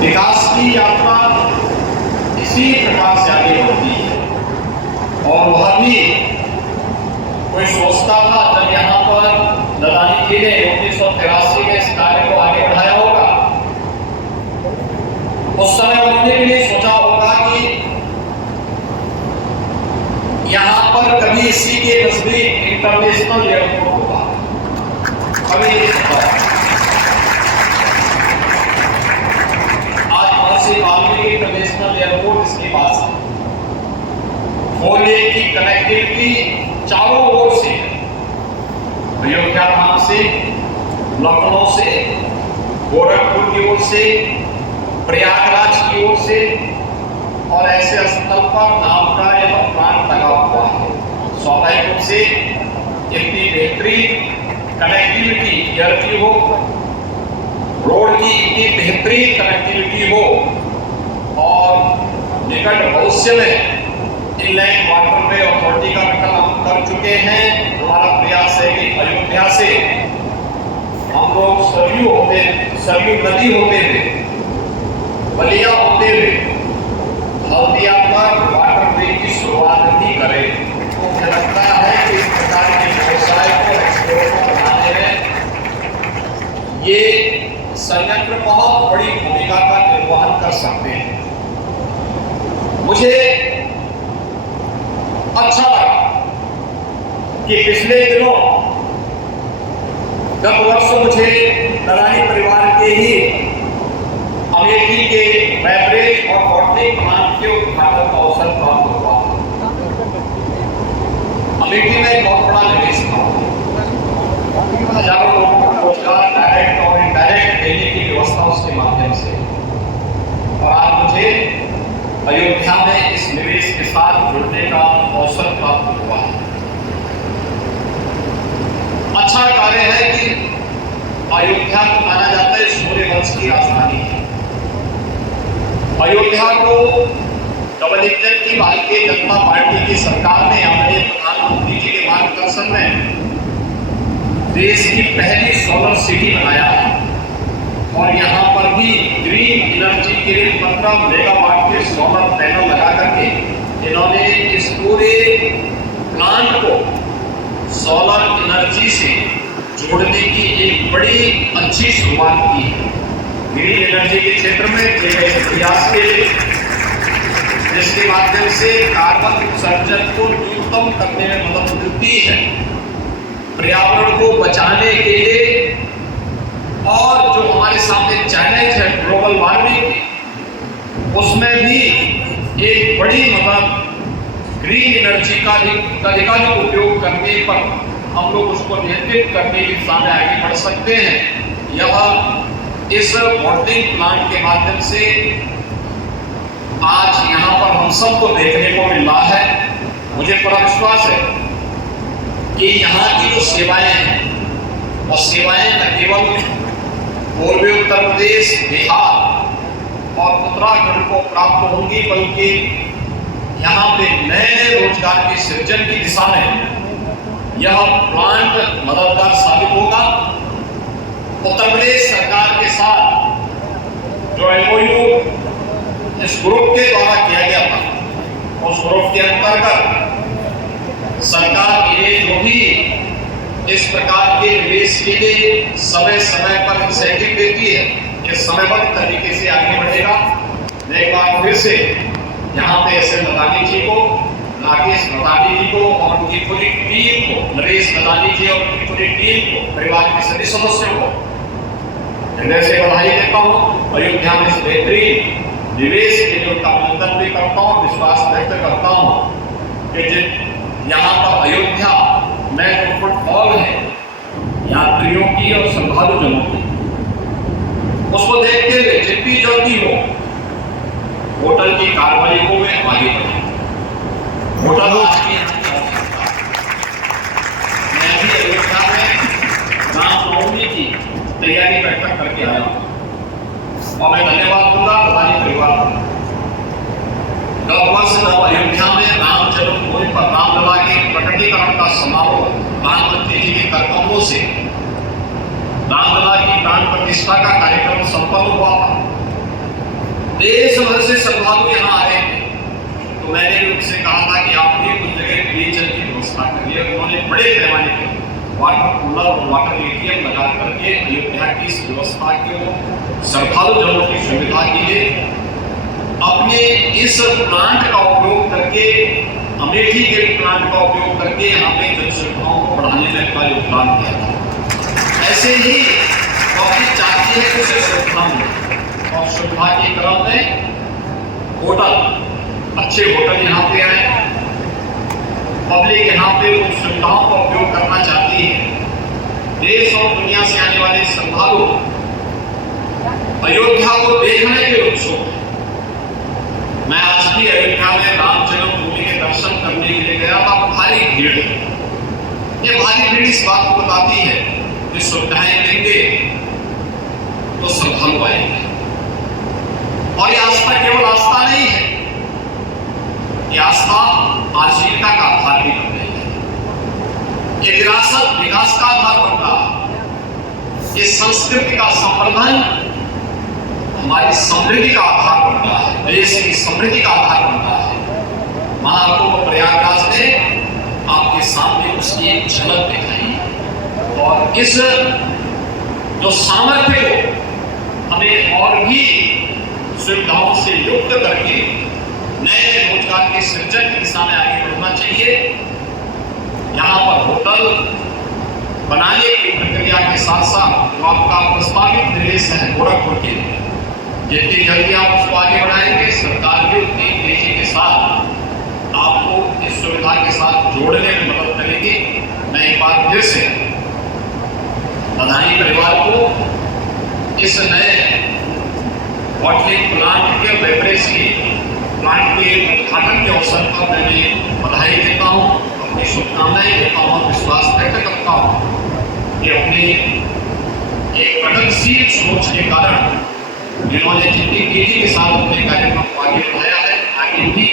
विकास की यात्रा इसी प्रकार से आगे बढ़ती है। और वह भी कोई सोचता था जब यहाँ पर नदानी जी ने 1983 में इस कार्य को आगे बढ़ाया होगा, उस समय उन्होंने भी नहीं सोचा होगा कि यहाँ पर कभी इसी के नजदीक इंटरनेशनल एयरपोर्ट होगा, कभी नहीं सोचा। आज महर्षि वाल्मीकि इंटरनेशनल एयरपोर्ट इसके पास है। 4 की कनेक्टिविटी चारों ओर से, अयोध्या धाम से, लखनऊ से, गोरखपुर की ओर से, प्रयागराज की ओर से, और ऐसे स्थल पर नाम का यह प्लांट लगा हुआ है। स्वाभाविक रूप से इतनी बेहतरीन कनेक्टिविटी एयर की हो, रोड की इतनी बेहतरीन कनेक्टिविटी हो, और निकट भविष्य में इनलैंड वाटरवे अथॉरिटी का गठन हम कर चुके हैं। हमारा प्रयास है कि अयोध्या से हम लोग सरयू नदी होते हुए, बलिया होते हुए हल्दिया पर वाटरवे की शुरुआत भी करें। तो मुझे लगता है कि इस प्रकार के व्यवसाय को एक्सपोर्ट को बढ़ाने में ये संयंत्र बहुत बड़ी भूमिका का निर्वहन कर सकते हैं। मुझे अच्छा लगा कि पिछले दिनों गत वर्ष मुझे नदानी परिवार के ही अमेठी के बेवरेज और बॉटलिंग प्लांट के उद्घाटन का अवसर प्राप्त हुआ। अमेठी में एक बहुत बड़ा निवेश था, हजारों लोगों को रोजगार डायरेक्ट और इनडायरेक्ट देने की व्यवस्था उसके माध्यम से, और आज मुझे अयोध्या में इस निवेश के साथ जुड़ने का अवसर प्राप्त हुआ है। अच्छा कार्य है कि अयोध्या को माना जाता है सूर्यवंश की राजधानी है। अयोध्या को डबल इंजन की भारतीय जनता पार्टी की सरकार ने अपने प्रधानमंत्री जी के मार्गदर्शन में देश की पहली सोलर सिटी बनाया है, और यहाँ पर भी ग्रीन एनर्जी के लिए 15 मेगावाट के सोलर पैनल लगा करके इन्होंने इस पूरे प्लांट को सोलर एनर्जी से जोड़ने की एक बड़ी अच्छी शुरुआत की है। ग्रीन एनर्जी के क्षेत्र में प्रयास के लिए, जिसके माध्यम से कार्बन उत्सर्जन को न्यूनतम करने में मदद मिलती है, पर्यावरण को बचाने के लिए, और जो हमारे सामने चैलेंज है ग्लोबल वार्मिंग की, उसमें भी एक बड़ी मदद ग्रीन एनर्जी का अधिकाधिक उपयोग करने पर हम लोग उसको नियंत्रित करने की दिशा में आगे बढ़ सकते हैं। यह इस बॉटलिंग प्लांट के माध्यम से आज यहाँ पर हम सबको देखने को मिल रहा है। मुझे पूरा विश्वास है कि यहाँ की जो सेवाएं हैं, और सेवाएं न केवल पूर्वी उत्तर प्रदेश, बिहार और उत्तराखंड को प्राप्त होंगी, बल्कि यहाँ पे नए नए रोजगार के सृजन की दिशा में यह प्लांट मददगार साबित होगा। उत्तर प्रदेश सरकार के साथ जो एमओयू इस ग्रुप के द्वारा किया गया था, उस ग्रुप के अंतर्गत सरकार के जो भी इस प्रकार के निवेश के लिए समय समय पर इंसेंटिव देती है, ये समयबद्ध तरीके से आगे बढ़ेगा। मैं एक बार फिर से यहाँ पे एसएन नदानी जी को, राकेश नदानी जी को और उनकी पूरी टीम को, नरेश नदानी जी और उनकी पूरी टीम को, परिवार के सभी सदस्यों को हृदय से बधाई देता हूँ। अयोध्या में इस बेहतरीन निवेश के लिए उनका अभिनंदन भी करता हूँ, विश्वास व्यक्त करता हूँ कि यहाँ पर अयोध्या में जो फुटफॉल है यात्रियों की और श्रद्धालुजनों की, उसको देखते हुए जितनी जल्दी हो होटल की कार्रवाई को में आगे बढ़े। होटल आज मैं भी अयोध्या में रामनवमी की तैयारी बैठक करके आया हूँ, और मैं धन्यवाद दूंगा नदानी परिवार को। गत वर्ष जब अयोध्या में राम जन्मभूमि पर रामलला के प्रकटीकरण का समारोह प्रधानमंत्री जी के कर्तव्यों से रामलला की प्राण प्रतिष्ठा का कार्यक्रम संपन्न हुआ था, देश भर से श्रद्धालु यहाँ आ रहे थे। तो मैंने उनसे कहा था कि आप भी कुछ जगह पेयजल की व्यवस्था करिए। उन्होंने बड़े पैमाने पर वाटर कूलर और वाटर एटीएम लगा करके अयोध्या की इस व्यवस्था को श्रद्धालु जनों की सुविधा के लिए अपने इस प्लांट का उपयोग करके, अमेठी के प्लांट का उपयोग करके यहाँ पे जन सुविधाओं को बढ़ाने में अपना योगदान दिया था। ऐसे ही पब्लिक चाहती है कि उसे सुविधा मिले, और सुविधा के क्रम में होटल, अच्छे होटल यहाँ पे आए। पब्लिक यहाँ पे उन सुविधाओं का उपयोग करना चाहती है। देश और दुनिया से आने वाले श्रद्धालु अयोध्या को देखने के उत्सुक हैं। मैं आज भी अयोध्या में राम जन्मभूमि के दर्शन करने के लिए गया था। भारी भीड़ है। ये भारी भीड़ इस बात को बताती है कि सुविधाएं देंगे तो श्रद्धालु आएंगे। और ये आस्था केवल आस्था नहीं है, ये आस्था आजीविका का आधार भी बन रही है। ये विरासत विकास का आधार बन रहा है। ये संस्कृति का संवर्धन हमारी समृद्धि का आधार बन रहा है, देश की समृद्धि का आधार बन रहा है। महाकुंभ प्रयागराज ने आपके सामने उसकी एक झलक दिखाई, और इस जो सामर्थ्य को हमें और भी सुविधाओं से युक्त करके नए नए रोजगार के सृजन की दिशा में आगे बढ़ना चाहिए। यहाँ पर होटल बनाने की प्रक्रिया के साथ साथ जो आपका प्रस्तावित निवेश है गोरखपुर के लिए, जितनी जल्दी आप उसको आगे बढ़ाएंगे, सरकार भी उतनी तेजी के साथ आपको इस सुविधा के साथ जोड़ने में मदद करेगी। मैं एक बार फिर से अदानी परिवार को इस नए बॉटलिंग प्लांट के बेवरेज के प्लांट के उद्घाटन के अवसर पर मैं बधाई देता हूँ, अपनी शुभकामनाएं देता हूँ और विश्वास व्यक्त करता हूँ कि अपनी एक प्रगतिशील सोच के कारण जिन्होंने जितनी तेजी के साथ अपने कार्यक्रम को आगे बढ़ाया है, आगे भी